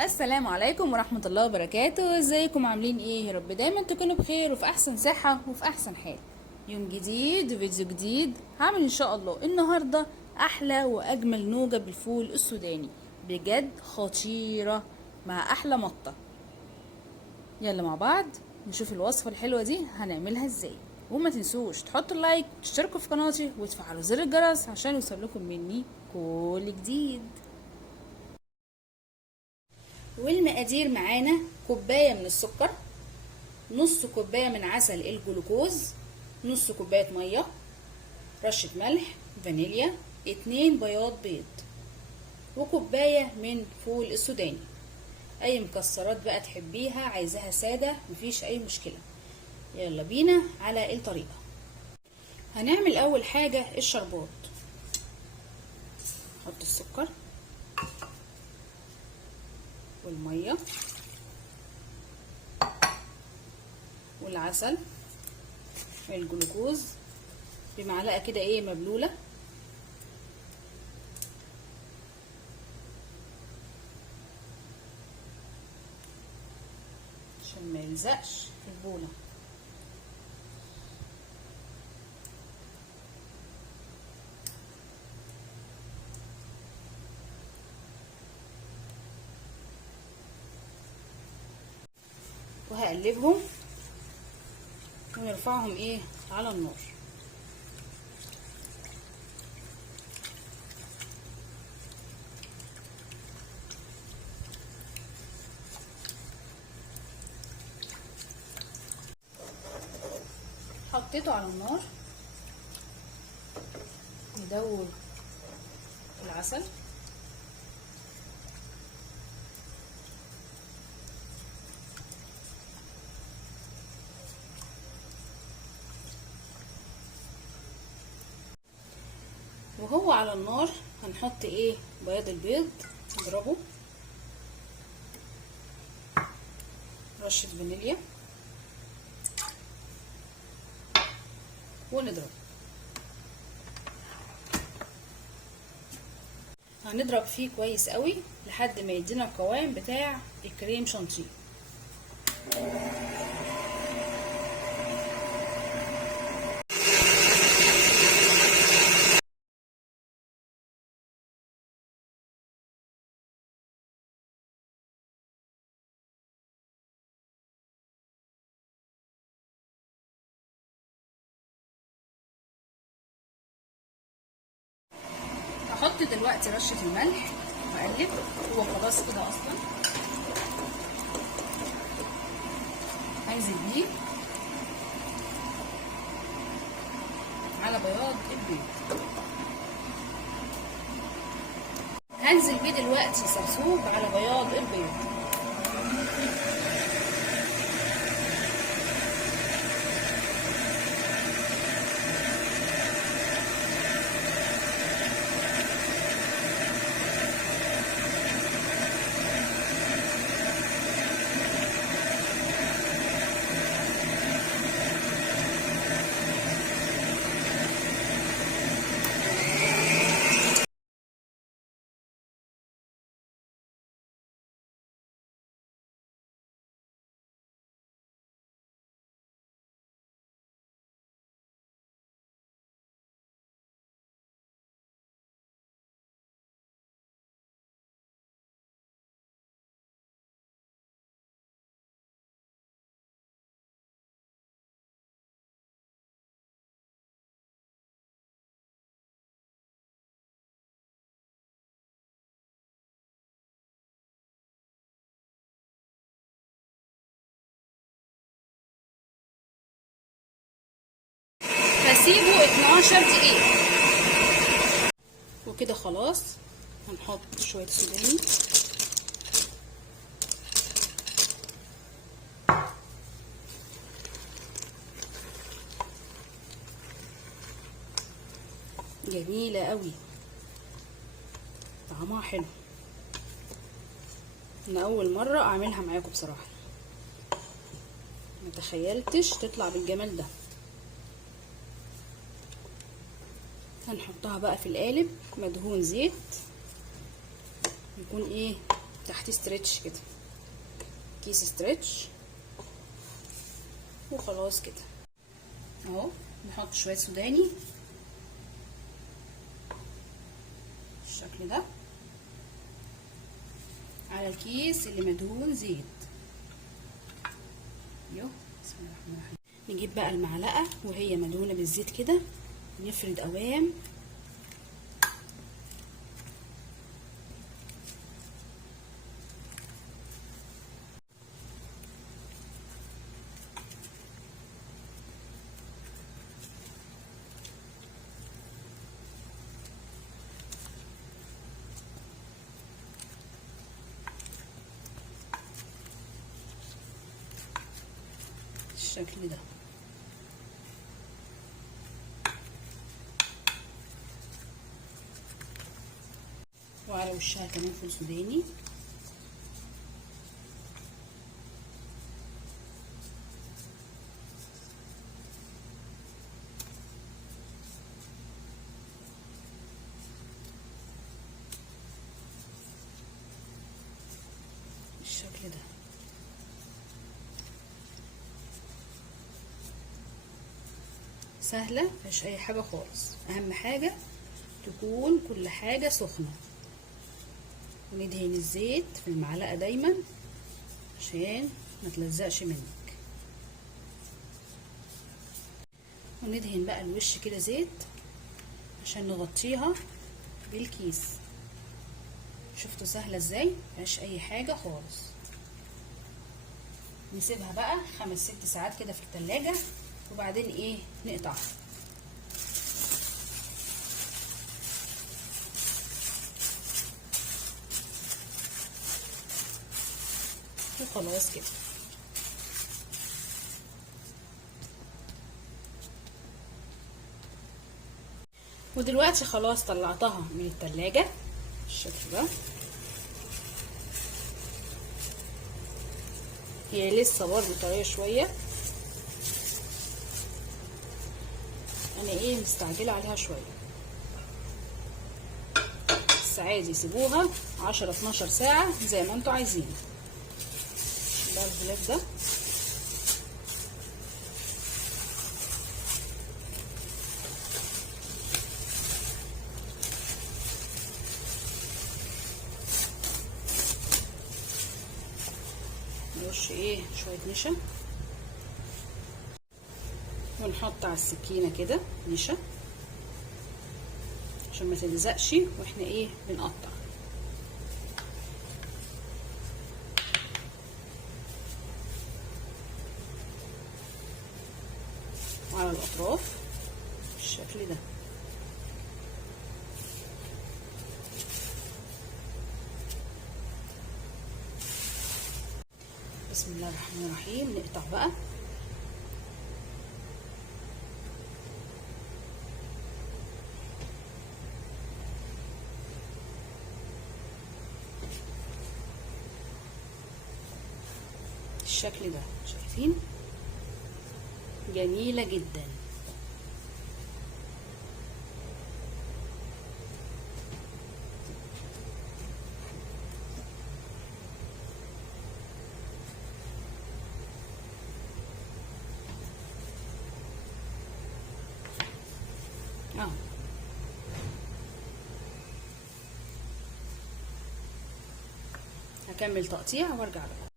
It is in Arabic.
السلام عليكم ورحمة الله وبركاته. ازيكم عاملين ايه؟ يا رب دايما تكونوا بخير وفي احسن صحة وفي احسن حال. يوم جديد وفيديو جديد هعمل ان شاء الله النهاردة احلى واجمل نوجة بالفول السوداني، بجد خطيرة مع احلى مطة. يلا مع بعض نشوف الوصفة الحلوة دي هنعملها ازاي. وما تنسوش تحطوا اللايك وتشتركوا في قناتي وتفعلوا زر الجرس عشان يوصلكم مني كل جديد. والمقادير معانا: كوباية من السكر، نص كوباية من عسل الجلوكوز، نص كوباية مية، رشة ملح، فانيليا، 2 بياض بيض، وكوباية من فول السوداني. اي مكسرات بقى تحبيها، عايزاها سادة مفيش اي مشكلة. يلا بينا على الطريقة. هنعمل اول حاجة الشربات. نحط السكر والمية والعسل والجلوكوز بمعلقة كده مبلولة، عشان ما يلزقش في البولة. وهقلبهم ونرفعهم على النار. حطيته على النار ندوب العسل وهو على النار. هنحط بياض البيض، نضربه، رشة فانيليا، ونضرب. هنضرب فيه كويس قوي لحد ما يدينا القوام بتاع الكريم شانتيه. هحط دلوقتي رشة الملح واقلب. هو خلاص كده اصلا. هنزل بيه على بياض البيض. هنزل بيه دلوقتي سرسوب على بياض البيض. هسيبه 12 دقيقة وكده خلاص. هنحط شوية سوداني، جميلة قوي، طعمها حلو. انا اول مرة اعملها معاكم بصراحة، ما تخيلتش تطلع بالجمال ده. هنحطها بقى في القالب مدهون زيت، يكون تحتيه ستريتش كده، كيس ستريتش، وخلاص كده اهو. نحط شويه سوداني بالشكل ده على الكيس اللي مدهون زيت. يو بسم الله الرحمن الرحيم. نجيب بقى المعلقه وهي مدهونه بالزيت كده، نفرد قوام بالشكل ده. وعلى وشها كمان فول سوداني. بالشكل ده. سهلة مفيهاش اي حاجة خالص، اهم حاجة تكون كل حاجة سخنة. وندهن الزيت في المعلقة دايما عشان ما تلزقش منك. وندهن بقى الوش كده زيت عشان نغطيها بالكيس. شفتوا سهلة ازاي؟ مفيهاش اي حاجة خالص. نسيبها بقى 5-6 ساعات كده في التلاجة، وبعدين ايه نقطعها. وخلاص كده. ودلوقتي خلاص طلعتها من التلاجة بالشكل ده. هي لسه برضه طريه شويه، انا ايه مستعجله عليها شويه، بس عادي سيبوها 10-12 ساعه زي ما انتوا عايزين. بقى الفليف ده نرش ايه شويه نشا، ونحط على السكينه كده نشا عشان ما تلزقش واحنا ايه بنقطع. وعلى الاطراف بالشكل ده. بسم الله الرحمن الرحيم. نقطع بقى. الشكل ده شايفين؟ جميلة جدا. هكمل تقطيع وارجع لكم.